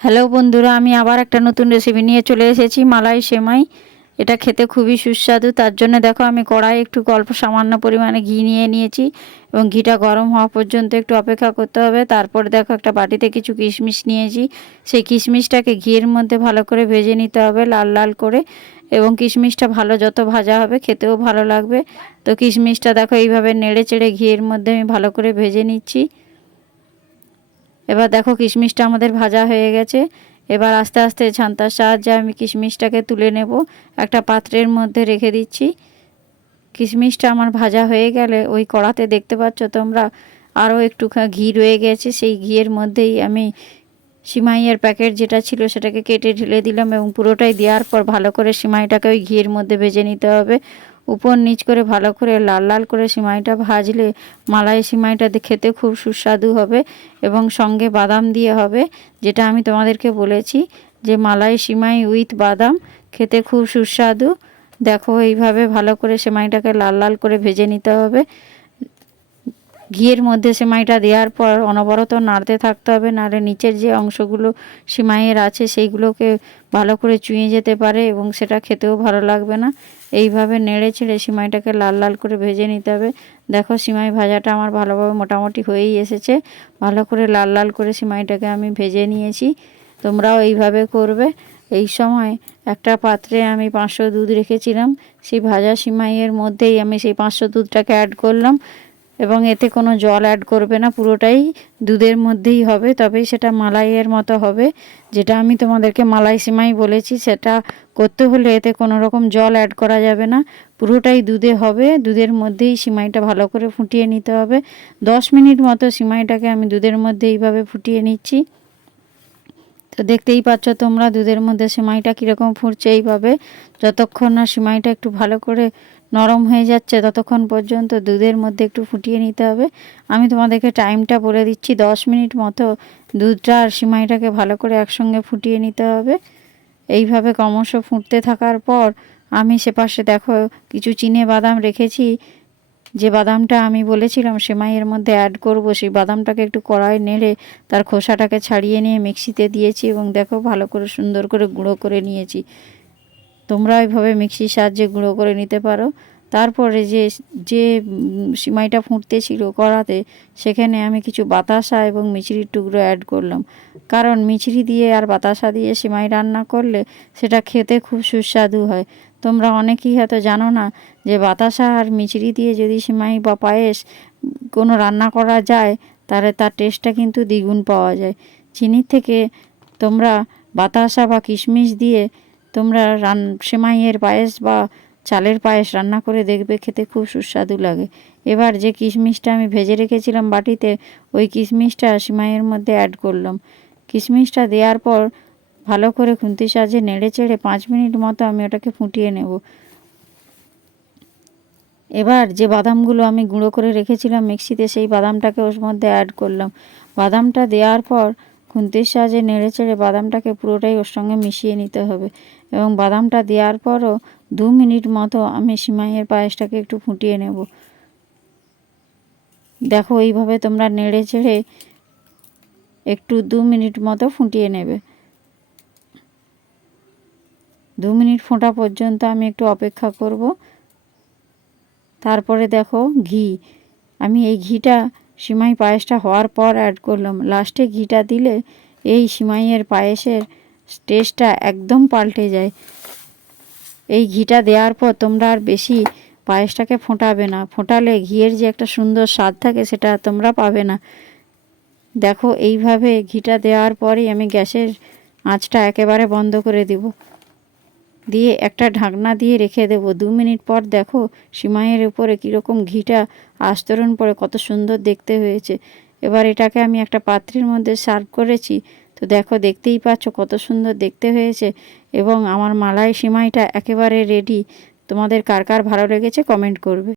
Hello বন্ধুরা, আমি আবার একটা নতুন রেসিপি নিয়ে চলে এসেছি, মালাই সেমাই। এটা খেতে খুবই সুস্বাদু। তার জন্য দেখো আমি কড়াই একটু অল্প সামান্য পরিমাণে ঘি নিয়ে নিয়েছি এবং ঘিটা গরম হওয়া পর্যন্ত একটু অপেক্ষা করতে হবে। তারপর দেখো একটা বাটিতে কিছু কিশমিশ নিয়েছি, সেই কিশমিশটাকে ঘিয়ের মধ্যে ভালো করে ভেজে নিতে হবে লাল লাল করে। এবং কিশমিশটা ভালো যত ভাজা হবে খেতেও ভালো লাগবে। তো কিশমিশটা দেখো এইভাবে নেড়ে চেড়ে ঘিয়ের মধ্যে আমি ভালো করে ভেজে নিচ্ছি। এবার দেখো কিশমিশটা আমাদের ভাজা হয়ে গেছে। এবার আস্তে আস্তে ছান্তার সাহায্যে আমি কিশমিশটাকে তুলে নেব, একটা পাত্রের মধ্যে রেখে দিচ্ছি। কিশমিশটা আমার ভাজা হয়ে গেলে ওই কড়াতে দেখতে পাচ্ছ তোমরা আরও একটু ঘি রয়ে গেছে, সেই ঘিয়ের মধ্যেই আমি সিমাইয়ের প্যাকেট যেটা ছিল সেটাকে কেটে ঢেলে দিলাম এবং পুরোটাই দেওয়ার পর ভালো করে সিমাইটাকে ওই ঘিয়ের মধ্যে ভেজে নিতে হবে। উপর নিচ করে ভালো করে লাল লাল করে সিমাইটা ভাজলে মালাই সিমাইটা খেতে খুব সুস্বাদু হবে এবং সঙ্গে বাদাম দিয়ে হবে, যেটা আমি তোমাদেরকে বলেছি যে মালাই সিমাই উইথ বাদাম খেতে খুব সুস্বাদু। দেখো এইভাবে ভালো করে সিমাইটাকে লাল লাল করে ভেজে নিতে হবে। ঘিয়ের মধ্যে সিমাইটা দেওয়ার পর অনবরত নাড়তে থাকতে হবে, নাড়ে নিচের যে অংশগুলো সিমাইয়ের আছে সেইগুলোকে ভালো করে চুঁয়ে যেতে পারে এবং সেটা খেতেও ভালো লাগবে না। এইভাবে নেড়ে ছেড়ে সিমাইটাকে লাল লাল করে ভেজে নিতে হবে। দেখো সিমাই ভাজাটা আমার ভালোভাবে মোটামুটি হয়েই এসেছে। ভালো করে লাল লাল করে সিমাইটাকে আমি ভেজে নিয়েছি, তোমরাও এইভাবে করবে। এই সময় একটা পাত্রে আমি 500 দুধ রেখেছিলাম, সেই ভাজা সিমাইয়ের মধ্যেই আমি সেই 500 দুধটাকে অ্যাড করলাম এবং এতে কোনো জল অ্যাড করবে না, পুরোটাই দুধের মধ্যেই হবে, তবেই সেটা মালাইয়ের মতো হবে। যেটা আমি তোমাদেরকে মালাই সিমাই বলেছি সেটা করতে হলে এতে কোনো রকম জল অ্যাড করা যাবে না, পুরোটাই দুধে হবে। দুধের মধ্যেই সিমাইটা ভালো করে ফুটিয়ে নিতে হবে। 10 মিনিট মতো সিমাইটাকে আমি দুধের মধ্যে এইভাবে ফুটিয়ে নিচ্ছি। তো দেখতেই পাচ্ছ তোমরা দুধের মধ্যে সিমাইটা কীরকম ফুটছে। এইভাবে যতক্ষণ না সিমাইটা একটু ভালো করে নরম হয়ে যাচ্ছে ততক্ষণ পর্যন্ত দুধের মধ্যে একটু ফুটিয়ে নিতে হবে। আমি তোমাদেরকে টাইমটা বলে দিচ্ছি, 10 মিনিট মতো দুধটা আর সিমাইটাকে ভালো করে একসঙ্গে ফুটিয়ে নিতে হবে। এইভাবে ক্রমশ ফুটতে থাকার পর আমি সেপাশে দেখো কিছু চিনে বাদাম রেখেছি, যে বাদামটা আমি বলেছিলাম সেমাইয়ের মধ্যে অ্যাড করব, সেই বাদামটাকে একটু কড়াই নেড়ে তার খোসাটাকে ছাড়িয়ে নিয়ে মিক্সিতে দিয়েছি এবং দেখো ভালো করে সুন্দর করে গুঁড়ো করে নিয়েছি। তোমরা এইভাবে মিক্সির সাহায্যে গুঁড়ো করে নিতে পারো। তারপরে যে যে সিমাইটা ফুটতেছিল কড়াতে, সেখানে আমি কিছু বাতাসা এবং মিছরির টুকরো অ্যাড করলাম, কারণ মিছরি দিয়ে আর বাতাসা দিয়ে সিমাই রান্না করলে সেটা খেতে খুব সুস্বাদু হয়। তোমরা অনেকেই হয়তো জানো না যে বাতাসা আর মিছরি দিয়ে যদি সিমাই বা পায়েস কোনো রান্না করা যায় তাহলে তার টেস্টটা কিন্তু দ্বিগুণ পাওয়া যায়। চিনির থেকে তোমরা বাতাসা বা কিশমিশ দিয়ে তোমরা সেমাইয়ের পায়েস বা চালের পায়েস রান্না করে দেখবে, খেতে খুব সুস্বাদু লাগে। এবার যে কিশমিশটা আমি ভেজে রেখেছিলাম বাটিতে, ওই কিশমিশটা সিমাইয়ের মধ্যে অ্যাড করলাম। কিশমিশটা দেওয়ার পর ভালো করে খুন্তির সাহায্যে নেড়ে চেড়ে 5 মিনিট মতো আমি ওটাকে ফুটিয়ে নেব। এবার যে বাদামগুলো আমি গুঁড়ো করে রেখেছিলাম মিক্সিতে, সেই বাদামটাকে ওর মধ্যে অ্যাড করলাম। বাদামটা দেওয়ার পর খুন্তির সাহায্যে নেড়ে চেড়ে বাদামটাকে পুরোটাই ওর সঙ্গে মিশিয়ে নিতে হবে এবং বাদামটা দেওয়ার পরও 2 মিনিট মতো আমি সিমাইয়ের পায়েসটাকে একটু ফুটিয়ে নেব। দেখো এইভাবে তোমরা নেড়ে চেড়ে একটু 2 মিনিট মতো ফুটিয়ে নেবে। 2 মিনিট ফোটা পর্যন্ত আমি একটু অপেক্ষা করব। তারপরে দেখো আমি এই ঘিটা সিমাই পায়েসটা হওয়ার পর অ্যাড করলাম। লাস্টে ঘিটা দিলে এই সিমাইয়ের পায়েসের টেস্টটা একদম পাল্টে যায়। এই ঘিটা দেওয়ার পর তোমরা আর বেশি পায়েসটাকে ফোটাবে না, ফোটালে ঘিয়ের যে একটা সুন্দর স্বাদ থাকে সেটা তোমরা পাবে না। দেখো এইভাবে ঘিটা দেওয়ার পরই আমি গ্যাসের আঁচটা একেবারে বন্ধ করে দেব, দিয়ে একটা ঢাকনা দিয়ে রেখে দেব। 2 মিনিট পর দেখো সিমাইয়ের উপরে কীরকম ঘিটা আস্তরণ পড়ে কত সুন্দর দেখতে হয়েছে। এবার এটাকে আমি একটা পাত্রের মধ্যে সার্ভ করেছি। তো দেখো দেখতেই পাচ্ছ কত সুন্দর দেখতে হয়েছে এবং আমার মালাই সিমাইটা একেবারে রেডি। তোমাদের কার কার ভালো লেগেছে কমেন্ট করবে।